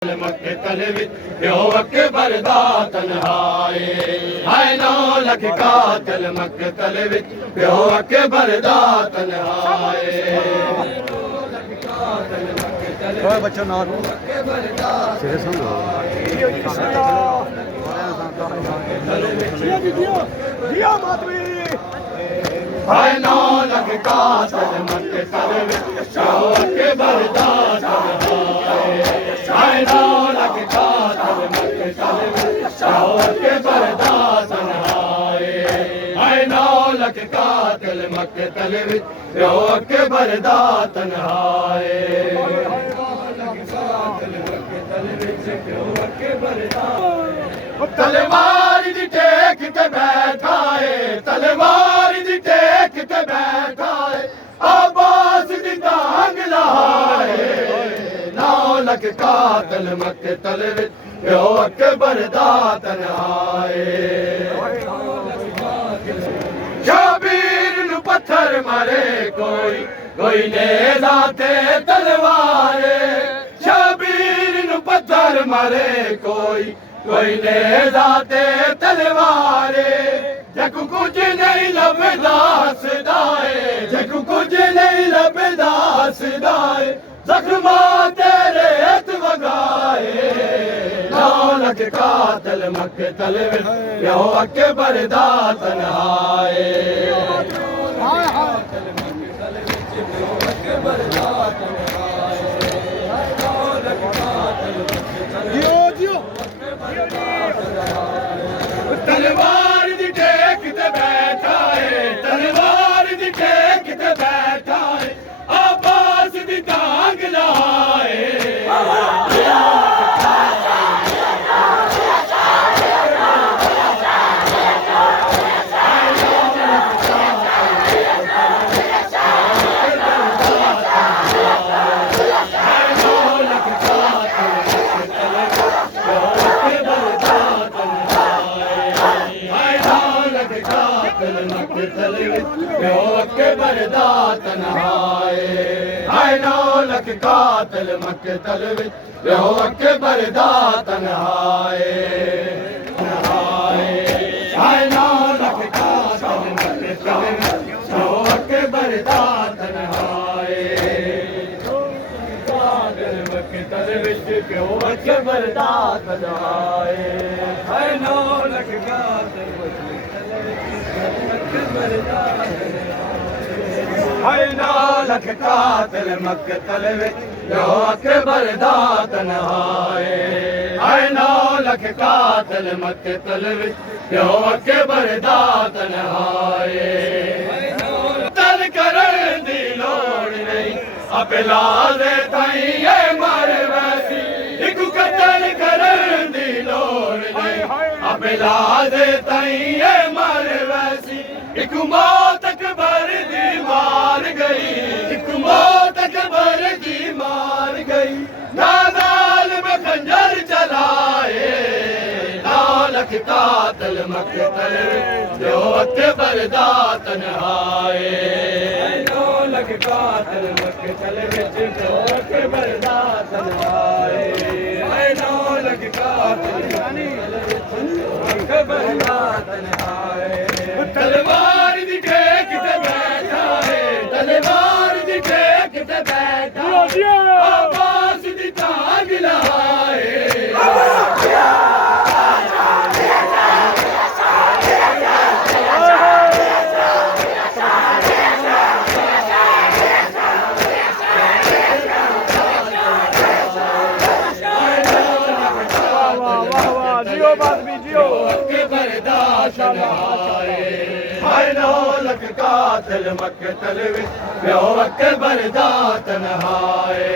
मक्तल विच प्यो अकबर दा तन्हाए हाय नौ लख कातल मक्तल विच प्यो अकबर दा तन्हाए बच्चों ना हाय नौ लख कातल मक्तल विच प्यो अकबर दा तन्हाए हाय नौ लख कातल मक्तल विच प्यो अकबर दा तन्हाए हाय नौ लख कातल मक्तल विच प्यो अकबर दा तन्हाए तलवार दी टेक ते बैठा है तलवार दी टेक ते बैठा है आवाज दी टांग लहाए नौ लख कातल मक्तल विच प्यो अकबर दा तन्हाए शबीर नु पत्थर मारे कोई नेज़ा ते तलवार शबीर नु पत्थर मारे कोई नेज़ा ते तलवार जकू कुछ नहीं लभदा सदाए जकू कुछ नहीं लभदा सदाए जख्मा तेरे हथ वगाए नौ लख कातल मक्तल विच प्यो अकबर दा तन्हाए तलवार दी टेक ते बैठा है तलवार दी टेक ते बैठा है आवाज दी टांग लहाए प्यो अकबर दा तन्हाए हाय नौ लख कातल मक्तल विच प्यो अकबर दा तन्हाए हाय नौ लख कातल मक्तल विच प्यो अकबर दा तन्हाए मक्तल विच प्यो अकबर दा तन्हाए हाय नौ लख कातल हाय नौ लख कातल मक्तल विच प्यो अकबर दा तन्हाए हाय नौ लख कातल मक्तल विच प्यो अकबर दा तन्हाए तल करन दी लोड़ नहीं अपना दे ताई ए मर वैसी इक कतल करन दी लोड़ नहीं अपना दे ताई ए मर वैसी एक मौत अकबर दी मार गई एक मौत अकबर दी मार गई नादाल में खंजर चलाए नौ लख कातल मक्तल प्यो अकबर दा तन्हाए नौ लख कातल मक्तल विच प्यो अकबर दा तन्हाए नौ लख कातल अकबर दा तन्हाए तलवार दी टेक ते बैठा है तलवार दी टेक ते बैठा आवाज दी टांग लहाए अकबर दा तन्हाए हाय नौ लख कातल मक्तल विच प्यो अकबर दा तन्हाए।